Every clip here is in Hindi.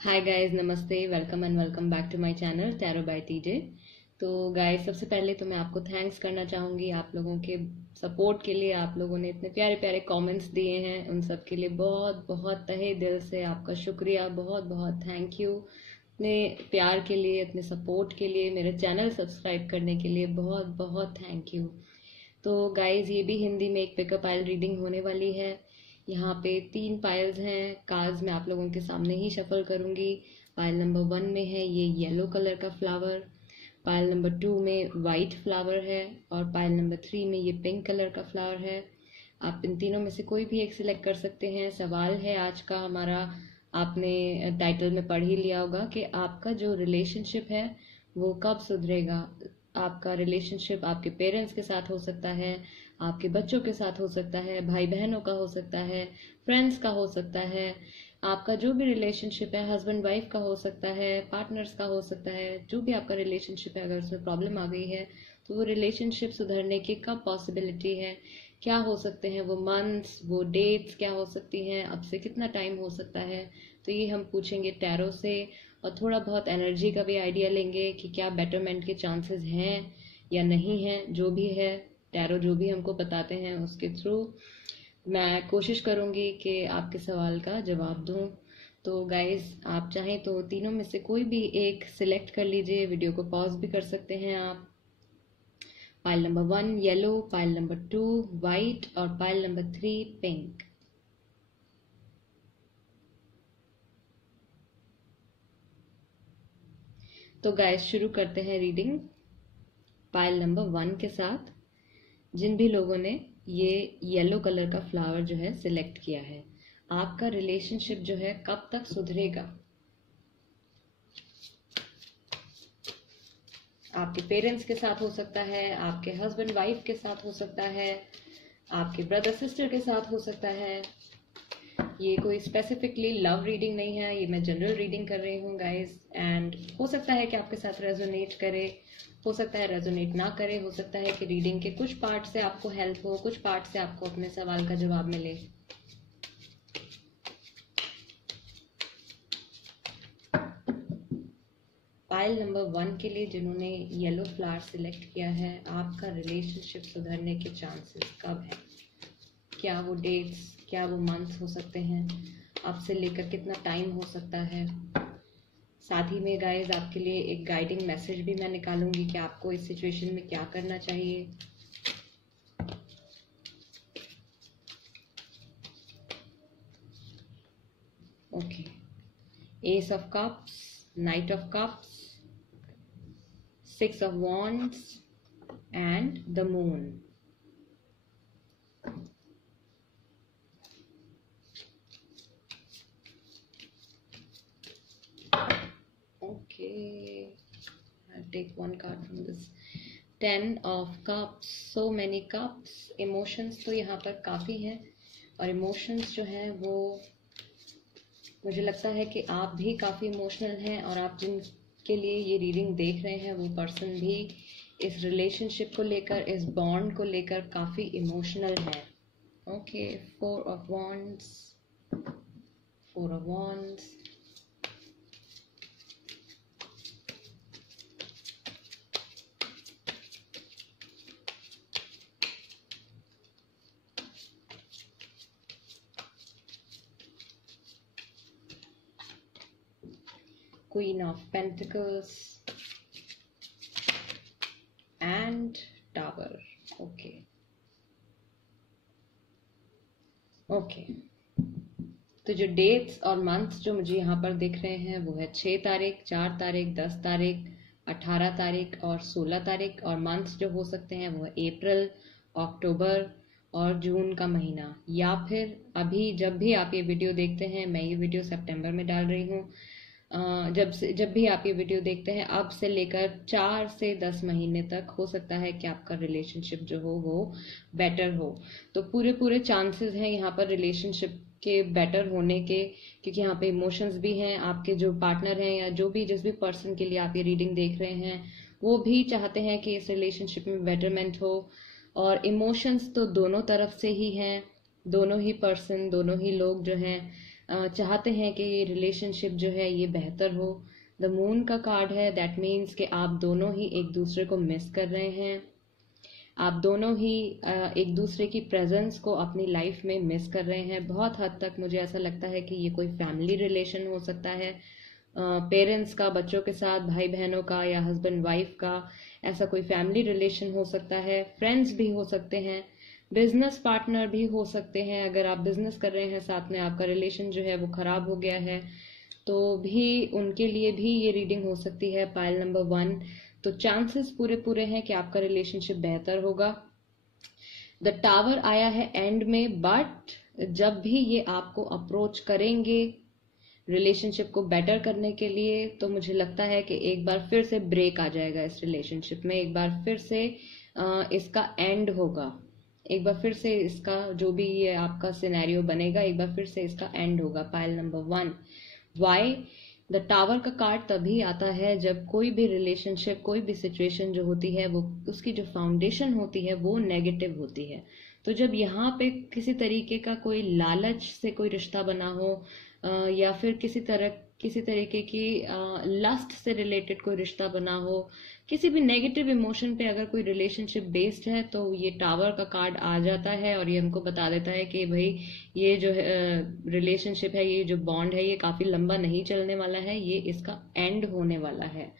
हाय गाइस, नमस्ते, welcome and welcome back to my channel tarot by TJ. तो गाइस, सबसे पहले तो मैं आपको थैंक्स करना चाहूँगी आप लोगों के सपोर्ट के लिए। आप लोगों ने इतने प्यारे प्यारे कमेंट्स दिए हैं, उन सब के लिए बहुत बहुत तहे दिल से आपका शुक्रिया। बहुत बहुत थैंक यू इतने प्यार के लिए, इतने सपोर्ट के लिए, मेरे चैनल सब्सक्राइब करने के लिए बहुत बहुत थैंक यू। तो गाइज, ये भी हिंदी में एक पिकअप आइल रीडिंग होने वाली है। यहाँ पे 3 पायल्स हैं। कार्ड्स मैं आप लोगों के सामने ही शफल करूंगी। पायल नंबर 1 में है ये येलो कलर का फ्लावर, पायल नंबर 2 में वाइट फ्लावर है और पायल नंबर 3 में ये पिंक कलर का फ्लावर है। आप इन तीनों में से कोई भी एक सिलेक्ट कर सकते हैं। सवाल है आज का हमारा, आपने टाइटल में पढ़ ही लिया होगा कि आपका जो रिलेशनशिप है वो कब सुधरेगा। आपका रिलेशनशिप आपके पेरेंट्स के साथ हो सकता है, आपके बच्चों के साथ हो सकता है, भाई बहनों का हो सकता है, फ्रेंड्स का हो सकता है। आपका जो भी रिलेशनशिप है, हस्बैंड वाइफ का हो सकता है, पार्टनर्स का हो सकता है। जो भी आपका रिलेशनशिप है, अगर उसमें प्रॉब्लम आ गई है तो वो रिलेशनशिप सुधरने की कब पॉसिबिलिटी है, क्या हो सकते हैं वो मंथ्स, वो डेट्स क्या हो सकती हैं, अब से कितना टाइम हो सकता है। तो ये हम पूछेंगे टैरो से और थोड़ा बहुत एनर्जी का भी आइडिया लेंगे कि क्या बेटरमेंट के चांसेस हैं या नहीं हैं। जो भी है, टैरो जो भी हमको बताते हैं उसके थ्रू मैं कोशिश करूंगी कि आपके सवाल का जवाब दूं। तो गाइज, आप चाहें तो तीनों में से कोई भी एक सिलेक्ट कर लीजिए। वीडियो को पॉज भी कर सकते हैं आप। Pile number 1 yellow, pile number 2 white और पाइल नंबर 3 पिंक। तो गाइस, शुरू करते हैं रीडिंग पाइल नंबर 1 के साथ। जिन भी लोगों ने ये येलो कलर का फ्लावर जो है सिलेक्ट किया है, आपका रिलेशनशिप जो है कब तक सुधरेगा। आपके पेरेंट्स के साथ हो सकता है, आपके हस्बैंड वाइफ के साथ हो सकता है, आपके ब्रदर सिस्टर के साथ हो सकता है। ये कोई स्पेसिफिकली लव रीडिंग नहीं है, ये मैं जनरल रीडिंग कर रही हूँ गाइस। एंड हो सकता है कि आपके साथ रेजोनेट करे, हो सकता है रेजोनेट ना करे, हो सकता है कि रीडिंग के कुछ पार्ट से आपको हेल्प हो, कुछ पार्ट से आपको अपने सवाल का जवाब मिले। पाइल नंबर 1 के लिए जिन्होंने येलो फ्लावर सिलेक्ट किया है, आपका रिलेशनशिप सुधरने के चांसेस कब है, क्या वो डेट्स, क्या वो मंथ्स हो सकते हैं, आपसे लेकर कितना टाइम हो सकता है। साथ ही में गाइज, आपके लिए एक गाइडिंग मैसेज भी मैं निकालूंगी कि आपको इस सिचुएशन में क्या करना चाहिए। Okay, S of cups, night of cups, 6 of wands and the moon. Okay, I'll take one card from this. 10 of cups, so many cups. Emotions तो यहाँ पर काफी हैं और emotions जो है वो मुझे लगता है कि आप भी काफी इमोशनल हैं और आप जिनके लिए ये रीडिंग देख रहे हैं वो पर्सन भी इस रिलेशनशिप को लेकर, इस बॉन्ड को लेकर काफी इमोशनल है। Okay, 4 of wands, 4 of wands, Queen of Pentacles and Tower. Okay okay, तो जो डेट्स और मंथ्स जो मुझे यहाँ पर दिख रहे हैं वो है 6 तारीख, 4 तारीख, 10 तारीख, 18 तारीख और 16 तारीख। और मंथ्स जो हो सकते हैं वो है अप्रैल, अक्टूबर और जून का महीना, या फिर अभी जब भी आप ये वीडियो देखते हैं, मैं ये वीडियो सितंबर में डाल रही हूँ, जब भी आप ये वीडियो देखते हैं अब से लेकर 4 से 10 महीने तक हो सकता है कि आपका रिलेशनशिप जो हो वो बेटर हो। तो पूरे पूरे चांसेस हैं यहाँ पर रिलेशनशिप के बेटर होने के, क्योंकि यहाँ पे इमोशंस भी हैं। आपके जो पार्टनर हैं या जो भी जिस भी पर्सन के लिए आप ये रीडिंग देख रहे हैं वो भी चाहते हैं कि इस रिलेशनशिप में बेटरमेंट हो। और इमोशंस तो दोनों तरफ से ही हैं, दोनों ही पर्सन, दोनों ही लोग जो हैं चाहते हैं कि ये रिलेशनशिप जो है ये बेहतर हो। द मून का कार्ड है, दैट मीन्स कि आप दोनों ही एक दूसरे को मिस कर रहे हैं। आप दोनों ही एक दूसरे की प्रेजेंस को अपनी लाइफ में मिस कर रहे हैं। बहुत हद तक मुझे ऐसा लगता है कि ये कोई फैमिली रिलेशन हो सकता है, पेरेंट्स का बच्चों के साथ, भाई बहनों का, या हस्बैंड वाइफ का, ऐसा कोई फैमिली रिलेशन हो सकता है। फ्रेंड्स भी हो सकते हैं, बिजनेस पार्टनर भी हो सकते हैं। अगर आप बिजनेस कर रहे हैं साथ में, आपका रिलेशन जो है वो खराब हो गया है, तो भी उनके लिए भी ये रीडिंग हो सकती है। पाइल नंबर 1, तो चांसेस पूरे पूरे हैं कि आपका रिलेशनशिप बेहतर होगा। द टावर आया है एंड में, बट जब भी ये आपको अप्रोच करेंगे रिलेशनशिप को बेटर करने के लिए, तो मुझे लगता है कि एक बार फिर से ब्रेक आ जाएगा इस रिलेशनशिप में। एक बार फिर से इसका एंड होगा। एक बार फिर से इसका जो भी ये आपका सिनेरियो बनेगा, एक बार फिर से इसका एंड होगा। Pile number 1, why? The tower का कार्ड तभी आता है जब कोई भी रिलेशनशिप, कोई भी सिचुएशन जो होती है, वो उसकी जो फाउंडेशन होती है वो नेगेटिव होती है। तो जब यहाँ पे किसी तरीके का कोई लालच से कोई रिश्ता बना हो, या फिर किसी तरीके की लस्ट से रिलेटेड कोई रिश्ता बना हो, किसी भी नेगेटिव इमोशन पे अगर कोई रिलेशनशिप बेस्ड है, तो ये टावर का कार्ड आ जाता है और ये हमको बता देता है कि भाई ये जो रिलेशनशिप है, ये जो बॉन्ड है, ये काफी लंबा नहीं चलने वाला है, ये इसका एंड होने वाला है।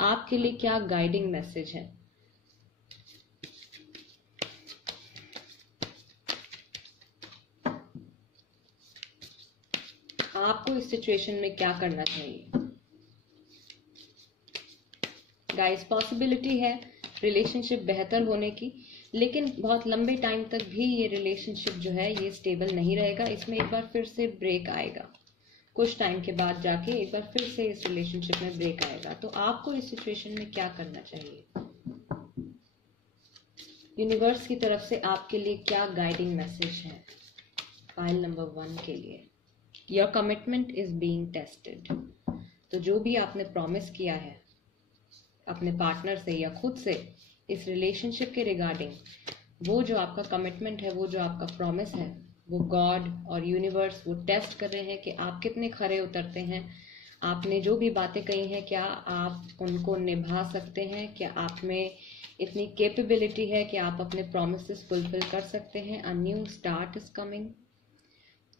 आपके लिए क्या गाइडिंग मैसेज है? आपको इस सिचुएशन में क्या करना चाहिए? गाइस, पॉसिबिलिटी है रिलेशनशिप बेहतर होने की, लेकिन बहुत लंबे टाइम तक भी ये रिलेशनशिप जो है ये स्टेबल नहीं रहेगा। इसमें एक बार फिर से ब्रेक आएगा। कुछ टाइम के बाद जाके एक बार फिर से इस रिलेशनशिप में ब्रेक आएगा। तो आपको इस सिचुएशन में क्या करना चाहिए? यूनिवर्स की तरफ से आपके लिए क्या गाइडिंग मैसेज है पाइल नंबर 1 के लिए? Your commitment is being tested. तो जो भी आपने प्रॉमिस किया है अपने पार्टनर से या खुद से इस रिलेशनशिप के रिगार्डिंग, वो जो आपका कमिटमेंट है, वो जो आपका प्रॉमिस है, वो गॉड और यूनिवर्स वो टेस्ट कर रहे हैं कि आप कितने खरे उतरते हैं। आपने जो भी बातें कही हैं, क्या आप उनको निभा सकते हैं? क्या आप में इतनी कैपेबिलिटी है कि आप अपने प्रोमिसेस फुलफिल कर सकते हैं? A new start is coming.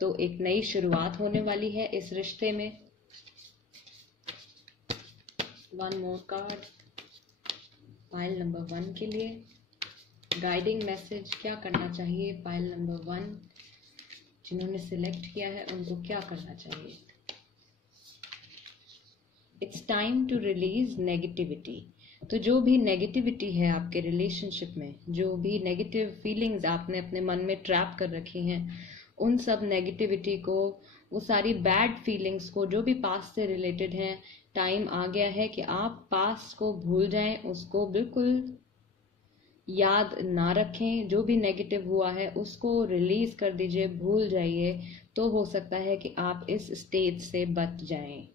तो एक नई शुरुआत होने वाली है इस रिश्ते में। 1 मोर कार्ड पाइल नंबर 1 के लिए। गाइडिंग मैसेज क्या करना चाहिए पाइल नंबर 1? जिन्होंने सिलेक्ट किया है उनको क्या करना चाहिए? It's time to release negativity. तो जो भी नेगेटिविटी है आपके रिलेशनशिप में, जो भी नेगेटिव फीलिंग्स आपने अपने मन में ट्रैप कर रखी हैं, उन सब नेगेटिविटी को, वो सारी बैड फीलिंग्स को, जो भी पास्ट से रिलेटेड हैं, टाइम आ गया है कि आप पास्ट को भूल जाएं, उसको बिल्कुल याद ना रखें। जो भी नेगेटिव हुआ है उसको रिलीज कर दीजिए, भूल जाइए। तो हो सकता है कि आप इस स्टेज से बच जाएं।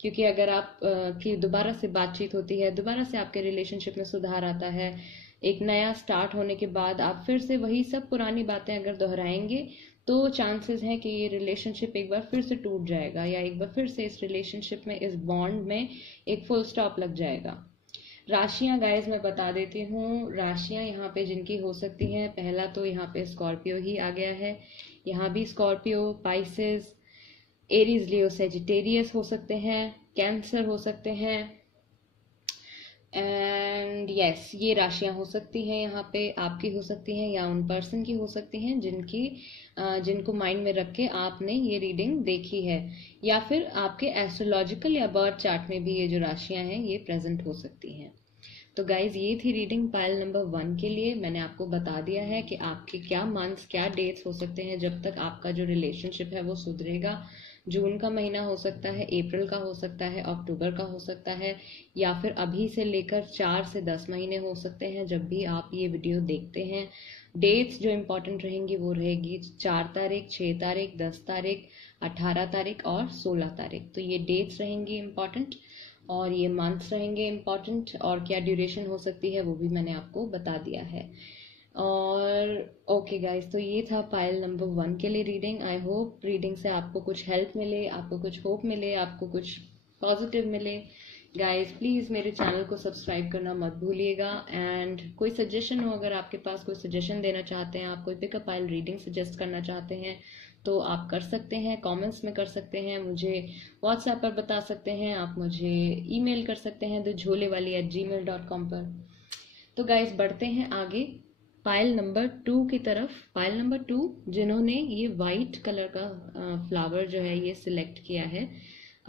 क्योंकि अगर आप की दोबारा से बातचीत होती है, दोबारा से आपके रिलेशनशिप में सुधार आता है, एक नया स्टार्ट होने के बाद आप फिर से वही सब पुरानी बातें अगर दोहराएंगे, तो चांसेस हैं कि ये रिलेशनशिप एक बार फिर से टूट जाएगा, या एक बार फिर से इस रिलेशनशिप में, इस बॉन्ड में एक फुल स्टॉप लग जाएगा। राशियां गाइस मैं बता देती हूँ। राशियां यहाँ पे जिनकी हो सकती हैं, पहला तो यहाँ पे स्कॉर्पियो ही आ गया है। यहाँ भी स्कॉर्पियो, पाइसेस, एरीज, लियो, सेजिटेरियस हो सकते हैं, कैंसर हो सकते हैं, एंड यस ये राशियां हो सकती हैं। यहाँ पे आपकी हो सकती हैं या उन पर्सन की हो सकती हैं जिनको माइंड में रख के आपने ये रीडिंग देखी है, या फिर आपके एस्ट्रोलॉजिकल या बर्थ चार्ट में भी ये जो राशियां हैं ये प्रेजेंट हो सकती हैं। तो गाइज ये थी रीडिंग पाइल नंबर 1 के लिए। मैंने आपको बता दिया है कि आपके क्या मंथ्स, क्या डेट्स हो सकते हैं जब तक आपका जो रिलेशनशिप है वो सुधरेगा। जून का महीना हो सकता है, अप्रैल का हो सकता है, अक्टूबर का हो सकता है, या फिर अभी से लेकर 4 से 10 महीने हो सकते हैं जब भी आप ये वीडियो देखते हैं। डेट्स जो इम्पोर्टेंट रहेंगी वो रहेगी 4 तारीख, 6 तारीख, 10 तारीख, 18 तारीख और 16 तारीख। तो ये डेट्स रहेंगी इम्पोर्टेंट और ये मंथ्स रहेंगे इम्पोर्टेंट, और क्या ड्यूरेशन हो सकती है वो भी मैंने आपको बता दिया है। और ओके गाइस, तो ये था पायल नंबर 1 के लिए रीडिंग। आई होप रीडिंग से आपको कुछ हेल्प मिले, आपको कुछ होप मिले, आपको कुछ पॉजिटिव मिले। गाइस प्लीज़ मेरे चैनल को सब्सक्राइब करना मत भूलिएगा। एंड कोई सजेशन हो, अगर आपके पास कोई सजेशन देना चाहते हैं, आप कोई पिकअप पायल रीडिंग सजेस्ट करना चाहते हैं, तो आप कर सकते हैं, कमेंट्स में कर सकते हैं, मुझे व्हाट्सएप पर बता सकते हैं, आप मुझे ईमेल कर सकते हैं thejholewaali@gmail.com पर। तो गाइस बढ़ते हैं आगे पायल नंबर 2 की तरफ। पायल नंबर 2 जिन्होंने ये वाइट कलर का फ्लावर जो है ये सिलेक्ट किया है,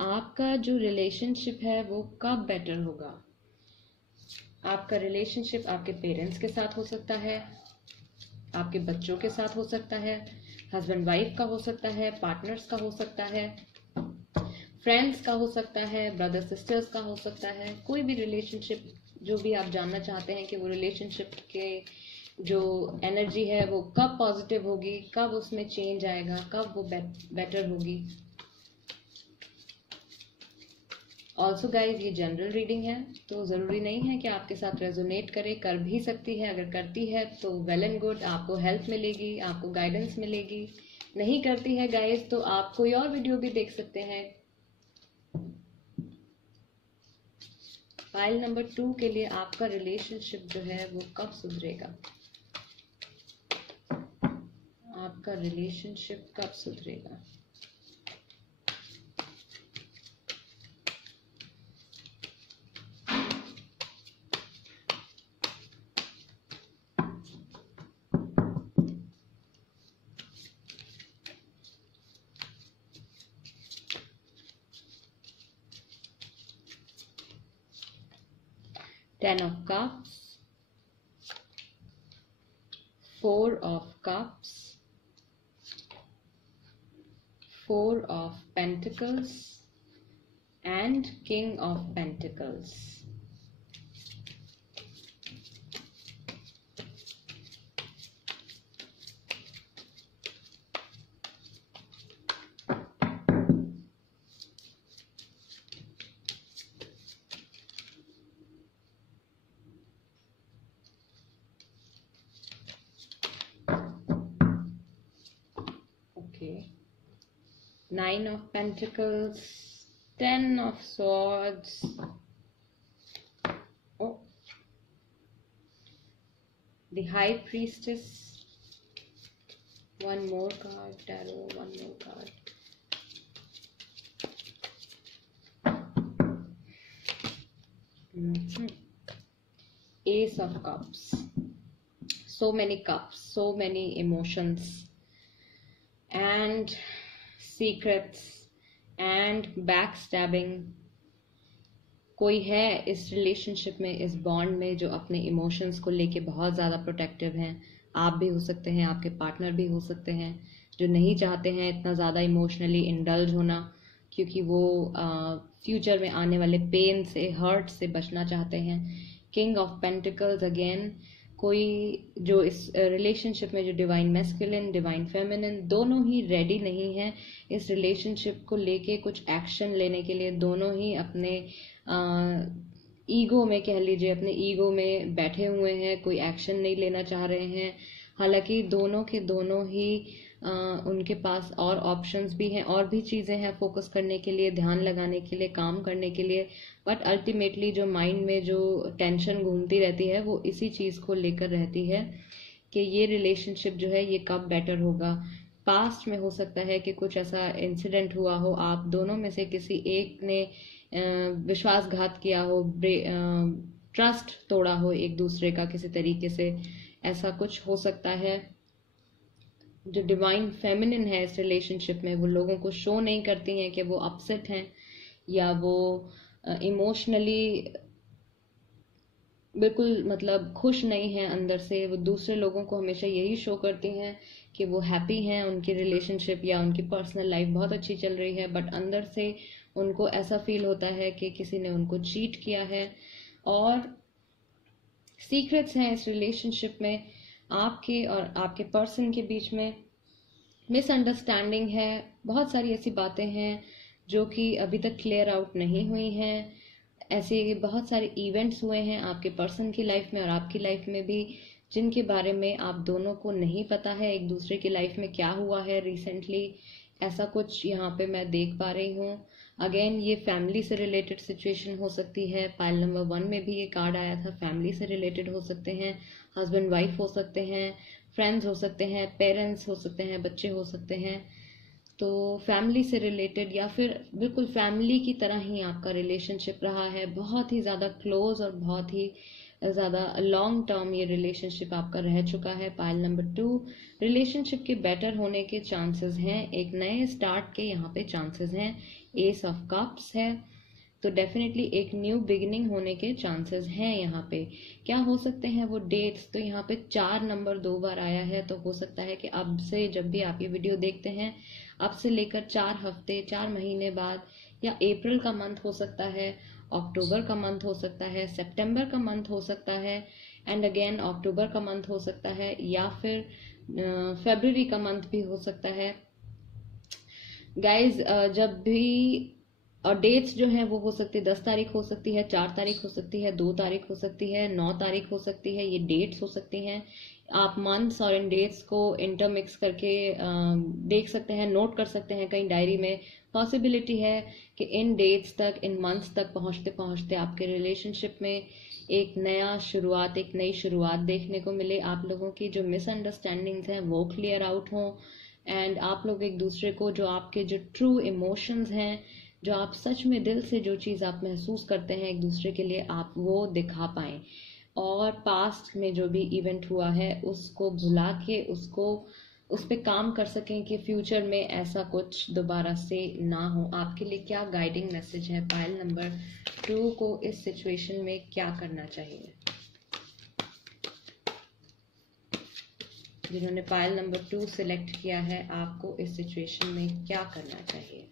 आपका जो रिलेशनशिप है वो कब बेटर होगा। आपका रिलेशनशिप आपके पेरेंट्स के साथ हो सकता है, आपके बच्चों के साथ हो सकता है, हस्बैंड वाइफ का हो सकता है, पार्टनर्स का हो सकता है, फ्रेंड्स का हो सकता है, ब्रदर सिस्टर्स का हो सकता है। कोई भी रिलेशनशिप जो भी आप जानना चाहते हैं कि वो रिलेशनशिप के जो एनर्जी है वो कब पॉजिटिव होगी, कब उसमें चेंज आएगा, कब वो बेटर होगी। ऑल्सो गाइज ये जनरल रीडिंग है, तो ज़रूरी नहीं है कि आपके साथ रेजोनेट करे, कर भी सकती है। अगर करती है तो वेल एंड गुड, आपको हेल्प मिलेगी, आपको गाइडेंस मिलेगी। नहीं करती है गाइज तो आप कोई और वीडियो भी देख सकते हैं। फाइल नंबर 2 के लिए आपका रिलेशनशिप जो है वो कब सुधरेगा, आपका रिलेशनशिप कब सुधरेगा। Ten of Cups, 4 of Cups, 4 of Pentacles and King of Pentacles. Nine of Pentacles, 10 of Swords, oh, the High Priestess, one more card, Tarot, one more card, Ace of Cups, so many cups, so many emotions and secrets and back stabbing. कोई है इस रिलेशनशिप में, इस बॉन्ड में, जो अपने इमोशंस को लेके बहुत ज़्यादा प्रोटेक्टिव हैं। आप भी हो सकते हैं, आपके पार्टनर भी हो सकते हैं, जो नहीं चाहते हैं इतना ज़्यादा इमोशनली इंडल्ज होना, क्योंकि वो फ्यूचर में आने वाले पेन से, हर्ट से बचना चाहते हैं। किंग ऑफ पेंटिकल्स अगेन, कोई जो इस रिलेशनशिप में जो डिवाइन मैस्कुलिन, डिवाइन फेमिनिन दोनों ही रेडी नहीं है इस रिलेशनशिप को लेके कुछ एक्शन लेने के लिए। दोनों ही अपने ईगो में, कह लीजिए अपने ईगो में बैठे हुए हैं, कोई एक्शन नहीं लेना चाह रहे हैं। हालांकि दोनों के दोनों ही उनके पास और ऑप्शंस भी हैं, और भी चीज़ें हैं फोकस करने के लिए, ध्यान लगाने के लिए, काम करने के लिए। बट अल्टीमेटली जो माइंड में जो टेंशन घूमती रहती है वो इसी चीज़ को लेकर रहती है कि ये रिलेशनशिप जो है ये कब बेटर होगा। पास्ट में हो सकता है कि कुछ ऐसा इंसिडेंट हुआ हो, आप दोनों में से किसी एक ने विश्वासघात किया हो, ट्रस्ट तोड़ा हो एक दूसरे का किसी तरीके से, ऐसा कुछ हो सकता है। जो डिवाइन फेमिनिन है इस रिलेशनशिप में, वो लोगों को शो नहीं करती हैं कि वो अपसेट हैं या वो इमोशनली बिल्कुल मतलब खुश नहीं है अंदर से। वो दूसरे लोगों को हमेशा यही शो करती हैं कि वो हैप्पी हैं, उनकी रिलेशनशिप या उनकी पर्सनल लाइफ बहुत अच्छी चल रही है, बट अंदर से उनको ऐसा फील होता है कि किसी ने उनको चीट किया है। और सीक्रेट्स हैं इस रिलेशनशिप में, आपके और आपके पर्सन के बीच में मिसअंडरस्टैंडिंग है, बहुत सारी ऐसी बातें हैं जो कि अभी तक क्लियर आउट नहीं हुई हैं। ऐसे बहुत सारे इवेंट्स हुए हैं आपके पर्सन की लाइफ में और आपकी लाइफ में भी, जिनके बारे में आप दोनों को नहीं पता है एक दूसरे की लाइफ में क्या हुआ है रिसेंटली, ऐसा कुछ यहाँ पे मैं देख पा रही हूँ। अगेन ये फैमिली से रिलेटेड सिचुएशन हो सकती है। पाइल नंबर 1 में भी ये कार्ड आया था, फैमिली से रिलेटेड हो सकते हैं, हस्बैंड वाइफ हो सकते हैं, फ्रेंड्स हो सकते हैं, पेरेंट्स हो सकते हैं, बच्चे हो सकते हैं। तो फैमिली से रिलेटेड या फिर बिल्कुल फैमिली की तरह ही आपका रिलेशनशिप रहा है, बहुत ही ज़्यादा क्लोज और बहुत ही ज़्यादा लॉन्ग टर्म ये रिलेशनशिप आपका रह चुका है। पाइल नंबर 2, रिलेशनशिप के बेटर होने के चांसेस हैं, एक नए स्टार्ट के यहाँ पे चांसेस हैं। एस ऑफ कप्स है, तो डेफिनेटली एक न्यू बिगिनिंग होने के चांसेस हैं यहाँ पे। क्या हो सकते हैं वो डेट्स, तो यहाँ पे 4 नंबर 2 बार आया है, तो हो सकता है कि अब से जब भी आप ये वीडियो देखते हैं, अब से लेकर 4 हफ्ते 4 महीने बाद, या अप्रैल का मंथ हो सकता है, अक्टूबर का मंथ हो सकता है, सितंबर का मंथ हो सकता है, एंड अगेन अक्टूबर का मंथ हो सकता है, या फिर फरवरी का मंथ भी हो सकता है। गाइज जब भी और डेट्स जो हैं वो हो सकती है 10 तारीख हो सकती है, 4 तारीख हो सकती है, 2 तारीख हो सकती है, 9 तारीख हो सकती है, ये डेट्स हो सकती हैं। आप मंथ्स और इन डेट्स को इंटरमिक्स करके देख सकते हैं, नोट कर सकते हैं कहीं डायरी में। पॉसिबिलिटी है कि इन डेट्स तक, इन मंथ्स तक पहुंचते पहुंचते आपके रिलेशनशिप में एक नया शुरुआत, एक नई शुरुआत देखने को मिले। आप लोगों की जो मिसअंडरस्टैंडिंग्स हैं वो क्लियर आउट हों, एंड आप लोग एक दूसरे को जो आपके जो ट्रू इमोशंस हैं, जो आप सच में दिल से जो चीज़ आप महसूस करते हैं एक दूसरे के लिए, आप वो दिखा पाएं, और पास्ट में जो भी इवेंट हुआ है उसको भुला के उसको उस पे काम कर सकें कि फ्यूचर में ऐसा कुछ दोबारा से ना हो। आपके लिए क्या गाइडिंग मैसेज है? पाइल नंबर 2 को इस सिचुएशन में क्या करना चाहिए? जिन्होंने पाइल नंबर 2 सिलेक्ट किया है, आपको इस सिचुएशन में क्या करना चाहिए?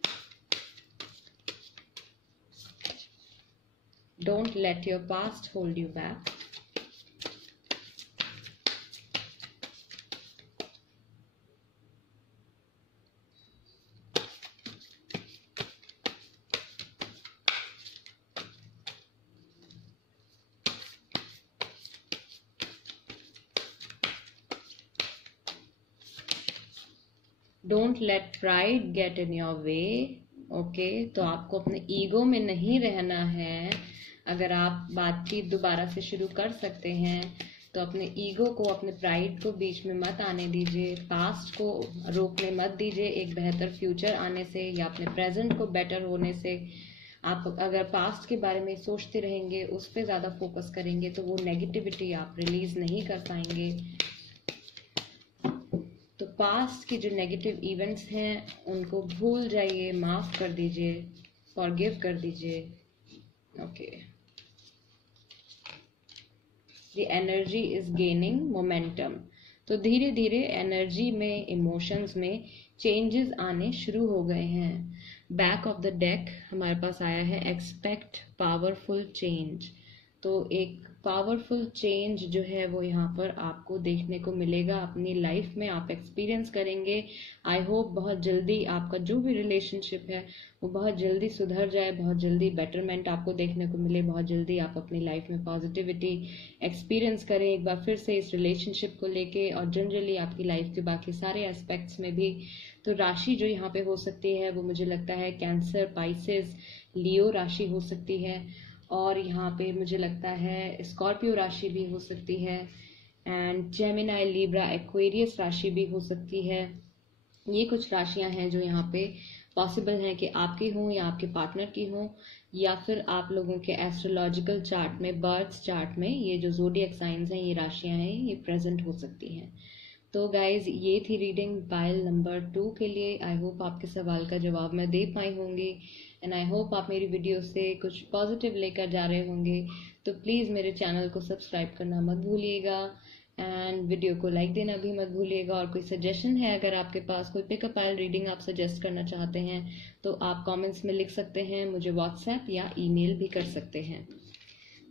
Don't let your past hold you back. Don't let pride get in your way. Okay, तो आपको अपने ईगो में नहीं रहना है। अगर आप बातचीत दोबारा से शुरू कर सकते हैं तो अपने ईगो को, अपने प्राइड को बीच में मत आने दीजिए, पास्ट को रोकने मत दीजिए एक बेहतर फ्यूचर आने से या अपने प्रेजेंट को बेटर होने से। आप अगर पास्ट के बारे में सोचते रहेंगे, उस पर ज़्यादा फोकस करेंगे, तो वो नेगेटिविटी आप रिलीज नहीं कर पाएंगे। तो पास्ट की जो नेगेटिव इवेंट्स हैं उनको भूल जाइए, माफ कर दीजिए, फॉरगिव कर दीजिए। Okay, the energy is gaining momentum, तो धीरे धीरे एनर्जी में, इमोशंस में चेंजेस आने शुरू हो गए हैं। बैक ऑफ द डेक हमारे पास आया है एक्सपेक्ट पावरफुल चेंज, तो एक पावरफुल चेंज जो है वो यहाँ पर आपको देखने को मिलेगा अपनी लाइफ में, आप एक्सपीरियंस करेंगे। आई होप बहुत जल्दी आपका जो भी रिलेशनशिप है वो बहुत जल्दी सुधर जाए, बहुत जल्दी बेटरमेंट आपको देखने को मिले, बहुत जल्दी आप अपनी लाइफ में पॉजिटिविटी एक्सपीरियंस करें एक बार फिर से इस रिलेशनशिप को लेके, और जनरली आपकी लाइफ के बाकी सारे एस्पेक्ट्स में भी। तो राशि जो यहाँ पे हो सकती है वो मुझे लगता है कैंसर, पाइसेस, लियो राशि हो सकती है, और यहाँ पे मुझे लगता है स्कॉर्पियो राशि भी हो सकती है, एंड जेमिनाई, लिब्रा, एक्वेरियस राशि भी हो सकती है। ये कुछ राशियां हैं जो यहाँ पे पॉसिबल हैं कि आपकी हों या आपके पार्टनर की हों, या फिर आप लोगों के एस्ट्रोलॉजिकल चार्ट में, बर्थ चार्ट में ये जो ज़ोडिएक साइंस हैं, ये राशियां हैं, ये प्रेजेंट हो सकती हैं। तो गाइज ये थी रीडिंग पाइल नंबर 2 के लिए। आई होप आपके सवाल का जवाब मैं दे पाई होंगी, एंड आई होप आप मेरी वीडियो से कुछ पॉजिटिव लेकर जा रहे होंगे। तो प्लीज़ मेरे चैनल को सब्सक्राइब करना मत भूलिएगा, एंड वीडियो को लाइक देना भी मत भूलिएगा। और कोई सजेशन है, अगर आपके पास कोई पिकअप पाइल रीडिंग आप सजेस्ट करना चाहते हैं तो आप कमेंट्स में लिख सकते हैं, मुझे व्हाट्सएप या ईमेल भी कर सकते हैं।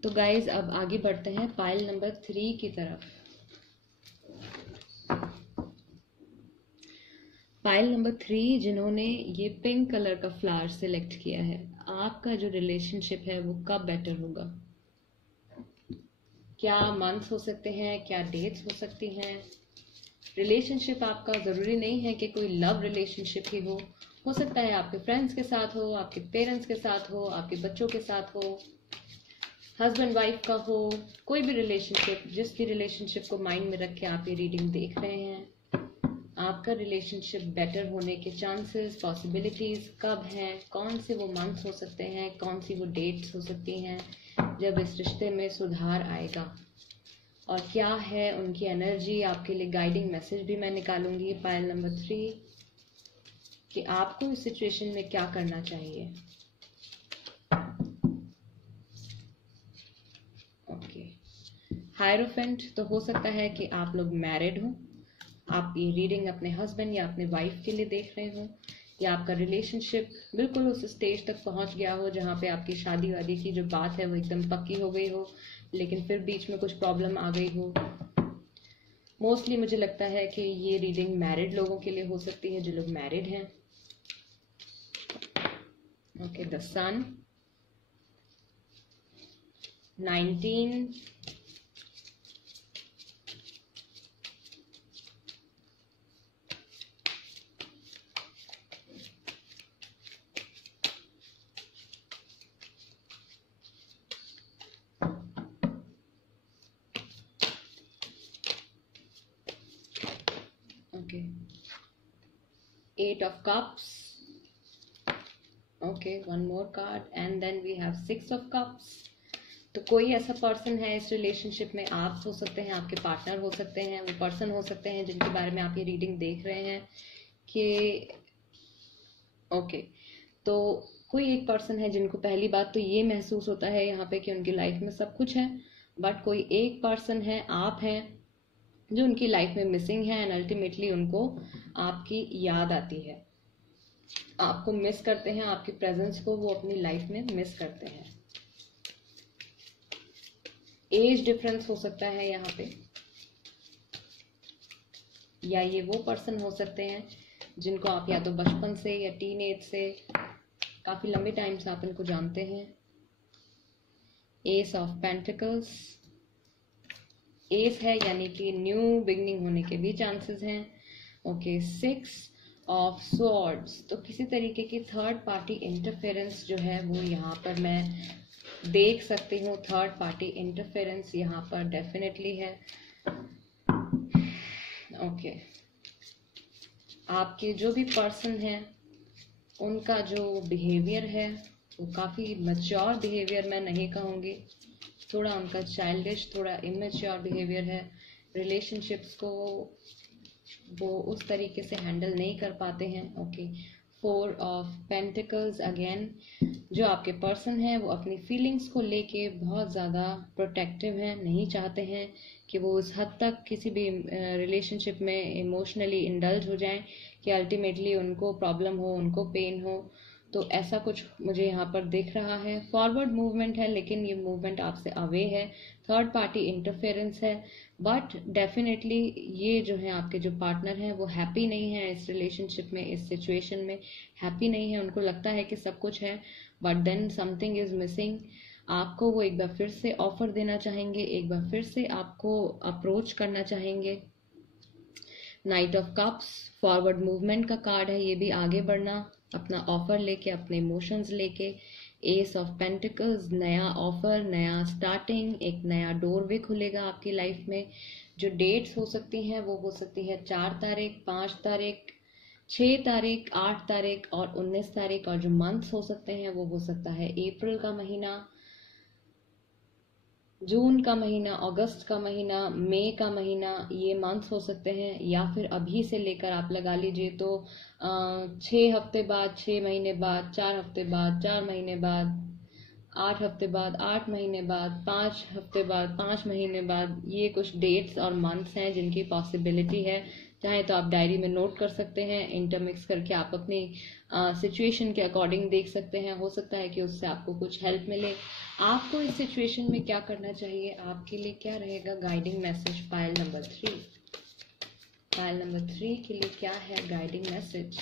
तो गाइज अब आगे बढ़ते हैं पाइल नंबर 3 की तरफ। पाइल नंबर 3 जिन्होंने ये पिंक कलर का फ्लावर सिलेक्ट किया है, आपका जो रिलेशनशिप है वो कब बेटर होगा? क्या मंथ्स हो सकते हैं, क्या डेट्स हो सकती हैं। रिलेशनशिप आपका ज़रूरी नहीं है कि कोई लव रिलेशनशिप ही हो सकता है आपके फ्रेंड्स के साथ हो, आपके पेरेंट्स के साथ हो, आपके बच्चों के साथ हो, हस्बैंड वाइफ का हो, कोई भी रिलेशनशिप। जिस भी रिलेशनशिप को माइंड में रख के आप ये रीडिंग देख रहे हैं, आपका रिलेशनशिप बेटर होने के चांसेस, पॉसिबिलिटीज कब हैं, कौन से वो मंथ्स हो सकते हैं, कौन सी वो डेट्स हो सकती हैं जब इस रिश्ते में सुधार आएगा, और क्या है उनकी एनर्जी। आपके लिए गाइडिंग मैसेज भी मैं निकालूंगी पायल नंबर 3 कि आपको इस सिचुएशन में क्या करना चाहिए। ओके, हायरोफेंट, तो हो सकता है कि आप लोग मैरिड हो, आप ये रीडिंग अपने हस्बैंड या अपने वाइफ के लिए देख रहे हो, या आपका रिलेशनशिप बिल्कुल उस स्टेज तक पहुंच गया हो जहाँ पे आपकी शादी वादी की जो बात है वो एकदम पक्की हो गई हो, लेकिन फिर बीच में कुछ प्रॉब्लम आ गई हो। मोस्टली मुझे लगता है कि ये रीडिंग मैरिड लोगों के लिए हो सकती है, जो लोग मैरिड हैं। Okay, the sun, 19, okay, 8 of cups, okay, one more card, and then we have 6 of cups। तो कोई ऐसा पर्सन है इस रिलेशनशिप में, आप हो सकते हैं, आपके पार्टनर हो सकते हैं, वो पर्सन हो सकते हैं जिनके बारे में आप ये रीडिंग देख रहे हैं कि ओके, तो कोई एक पर्सन है जिनको पहली बात तो ये महसूस होता है यहाँ पे कि उनकी लाइफ में सब कुछ है, बट कोई एक पर्सन है, आप हैं, जो उनकी लाइफ में मिसिंग है, एंड अल्टीमेटली उनको आपकी याद आती है, आपको मिस करते हैं, आपकी प्रेजेंस को वो अपनी लाइफ में मिस करते हैं। एज डिफरेंस हो सकता है यहाँ पे, या ये वो पर्सन हो सकते हैं जिनको आप या तो बचपन से या टीन एज से काफी लंबे टाइम से आप इनको जानते हैं। एस ऑफ पेंटिकल्स, एस है यानी कि न्यू बिगनिंग होने के भी चांसेस हैं। ओके, 6 ऑफ स्वॉर्ड्स, तो किसी तरीके की थर्ड पार्टी इंटरफेरेंस जो है वो यहाँ पर मैं देख सकती हूँ। थर्ड पार्टी इंटरफेरेंस यहाँ पर डेफिनेटली है। ओके, आपके जो भी पर्सन है उनका जो बिहेवियर है वो काफ़ी मैच्योर बिहेवियर मैं नहीं कहूँगी, थोड़ा उनका चाइल्डिश, थोड़ा इमेच्योर बिहेवियर है। रिलेशनशिप्स को वो उस तरीके से हैंडल नहीं कर पाते हैं। ओके, 4 ऑफ पेंटिकल्स, अगेन जो आपके पर्सन हैं वो अपनी फीलिंग्स को लेके बहुत ज़्यादा प्रोटेक्टिव हैं, नहीं चाहते हैं कि वो उस हद तक किसी भी रिलेशनशिप में इमोशनली इंडल्ज हो जाएं कि अल्टीमेटली उनको प्रॉब्लम हो, उनको पेन हो। तो ऐसा कुछ मुझे यहाँ पर दिख रहा है। फॉरवर्ड मूवमेंट है, लेकिन ये मूवमेंट आपसे अवे है, थर्ड पार्टी इंटरफेरेंस है, बट डेफिनेटली ये जो है आपके जो पार्टनर हैं वो हैप्पी नहीं है इस रिलेशनशिप में, इस सिचुएशन में हैप्पी नहीं है। उनको लगता है कि सब कुछ है, but then something is missing. आपको वो एक बार फिर से ऑफर देना चाहेंगे, एक बार फिर से आपको अप्रोच करना चाहेंगे। Night of cups, forward movement का कार्ड है, ये भी आगे बढ़ना, अपना ऑफर लेके, अपने इमोशंस लेके। एस ऑफ पेंटिकल्स, नया ऑफर, नया स्टार्टिंग, एक नया डोरवे खुलेगा आपकी लाइफ में। जो डेट्स हो सकती हैं वो हो सकती है 4 तारीख, 5 तारीख, 6 तारीख, 8 तारीख और 19 तारीख। और जो मंथ्स हो सकते हैं वो हो सकता है अप्रैल का महीना, जून का महीना, अगस्त का महीना, मई का महीना, ये मंथ्स हो सकते हैं। या फिर अभी से लेकर आप लगा लीजिए तो 6 हफ्ते बाद, 6 महीने बाद, 4 हफ्ते बाद, 4 महीने बाद, 8 हफ्ते बाद, 8 महीने बाद, 5 हफ्ते बाद, 5 महीने बाद, ये कुछ डेट्स और मंथ्स हैं जिनकी पॉसिबिलिटी है। चाहे तो आप डायरी में नोट कर सकते हैं, इंटरमिक्स करके आप अपनी सिचुएशन के अकॉर्डिंग देख सकते हैं। हो सकता है कि उससे आपको कुछ हेल्प मिले। आपको इस सिचुएशन में क्या करना चाहिए, आपके लिए क्या रहेगा guiding message pile number 3? Pile number 3 के लिए क्या है गाइडिंग मैसेज?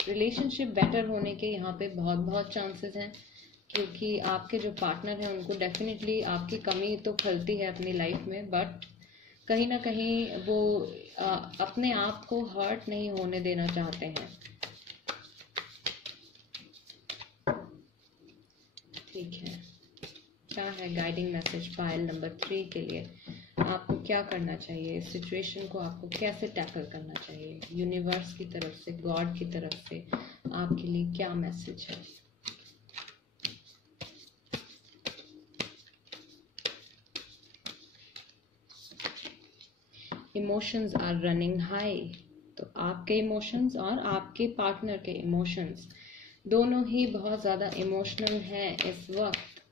रिलेशनशिप बेटर होने के यहाँ पे बहुत बहुत चांसेस हैं। क्योंकि आपके जो पार्टनर हैं उनको डेफिनेटली आपकी कमी तो खलती है अपनी लाइफ में, बट कहीं ना कहीं वो अपने आप को हर्ट नहीं होने देना चाहते हैं। ठीक है, क्या है गाइडिंग मैसेज पायल नंबर 3 के लिए? आपको क्या करना चाहिए, इस सिचुएशन को आपको कैसे टैकल करना चाहिए? यूनिवर्स की तरफ से, गॉड की तरफ से आपके लिए क्या मैसेज है? Emotions are running high. तो आपके इमोशंस और आपके पार्टनर के इमोशंस दोनों ही बहुत ज्यादा इमोशनल हैं इस वक्त।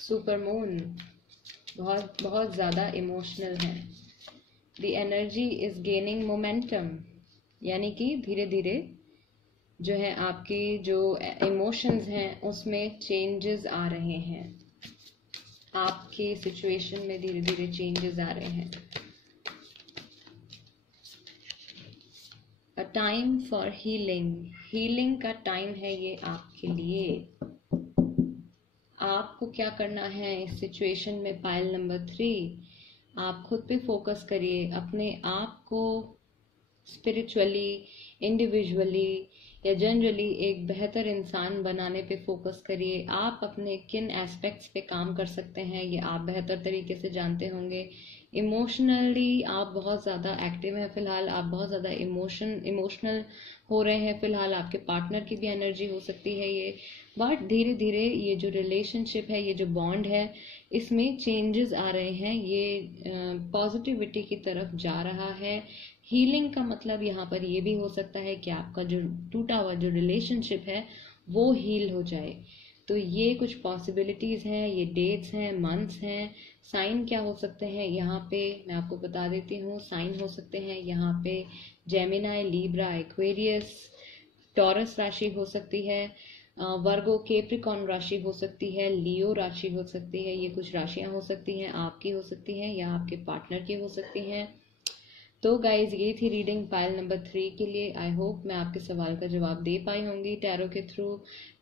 सुपर मून बहुत बहुत ज्यादा इमोशनल है। The energy is gaining momentum, यानी कि धीरे धीरे जो है आपकी जो इमोशंस हैं उसमें चेंजेस आ रहे हैं। आपके सिचुएशन में धीरे धीरे चेंजेस आ रहे हैं। A time for healing, healing का टाइम है ये आपके लिए। आपको क्या करना है इस सिचुएशन में पायल नंबर 3? आप खुद पे फोकस करिए, अपने आप को स्पिरिचुअली, इंडिविजुअली या जनरली एक बेहतर इंसान बनाने पे फोकस करिए। आप अपने किन एस्पेक्ट्स पे काम कर सकते हैं ये आप बेहतर तरीके से जानते होंगे। इमोशनली आप बहुत ज़्यादा एक्टिव हैं फिलहाल, आप बहुत ज़्यादा इमोशनल हो रहे हैं फिलहाल। आपके पार्टनर की भी एनर्जी हो सकती है ये, बट धीरे धीरे ये जो रिलेशनशिप है, ये जो बॉन्ड है, इसमें चेंजेस आ रहे हैं। ये पॉजिटिविटी की तरफ जा रहा है। हीलिंग का मतलब यहाँ पर ये भी हो सकता है कि आपका जो टूटा हुआ जो रिलेशनशिप है वो हील हो जाए। तो ये कुछ पॉसिबिलिटीज हैं, ये डेट्स हैं, मंथ्स हैं। साइन क्या हो सकते हैं यहाँ पे मैं आपको बता देती हूँ। साइन हो सकते हैं यहाँ पे जेमिनाई, लिब्रा, एक्वेरियस, टॉरस राशि हो सकती है, वर्गो, कैप्रिकॉर्न राशि हो सकती है, लियो राशि हो सकती है। ये कुछ राशियां हो सकती हैं, आपकी हो सकती हैं या आपके पार्टनर की हो सकती हैं। तो गाइज ये थी रीडिंग पायल नंबर 3 के लिए। आई होप मैं आपके सवाल का जवाब दे पाई होंगी टैरो के थ्रू,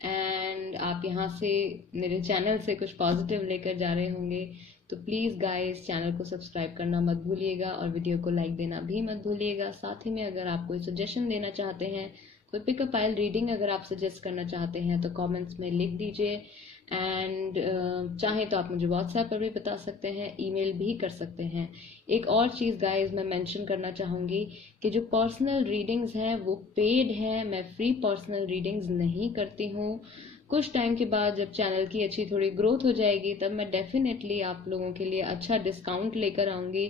एंड आप यहाँ से मेरे चैनल से कुछ पॉजिटिव लेकर जा रहे होंगे। तो प्लीज़ गाइज चैनल को सब्सक्राइब करना मत भूलिएगा और वीडियो को लाइक देना भी मत भूलिएगा। साथ ही में अगर आप कोई सजेशन देना चाहते हैं, कोई पिकअप पायल रीडिंग अगर आप सजेस्ट करना चाहते हैं तो कमेंट्स में लिख दीजिए। एंड चाहे तो आप मुझे व्हाट्सएप पर भी बता सकते हैं, ईमेल भी कर सकते हैं। एक और चीज़ गाइज मैं मेंशन करना चाहूँगी कि जो पर्सनल रीडिंग्स हैं वो पेड हैं, मैं फ्री पर्सनल रीडिंग्स नहीं करती हूँ। कुछ टाइम के बाद जब चैनल की अच्छी थोड़ी ग्रोथ हो जाएगी तब मैं डेफिनेटली आप लोगों के लिए अच्छा डिस्काउंट लेकर आऊँगी।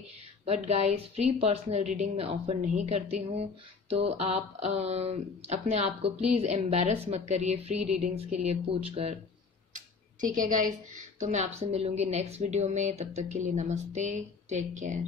But guys free personal reading मैं ऑफर नहीं करती हूँ, तो आप अपने आप को प्लीज़ एम्बैरस मत करिए फ्री रीडिंग्स के लिए पूछकर। ठीक है गाइज, तो मैं आपसे मिलूंगी नेक्स्ट वीडियो में। तब तक के लिए नमस्ते, टेक केयर।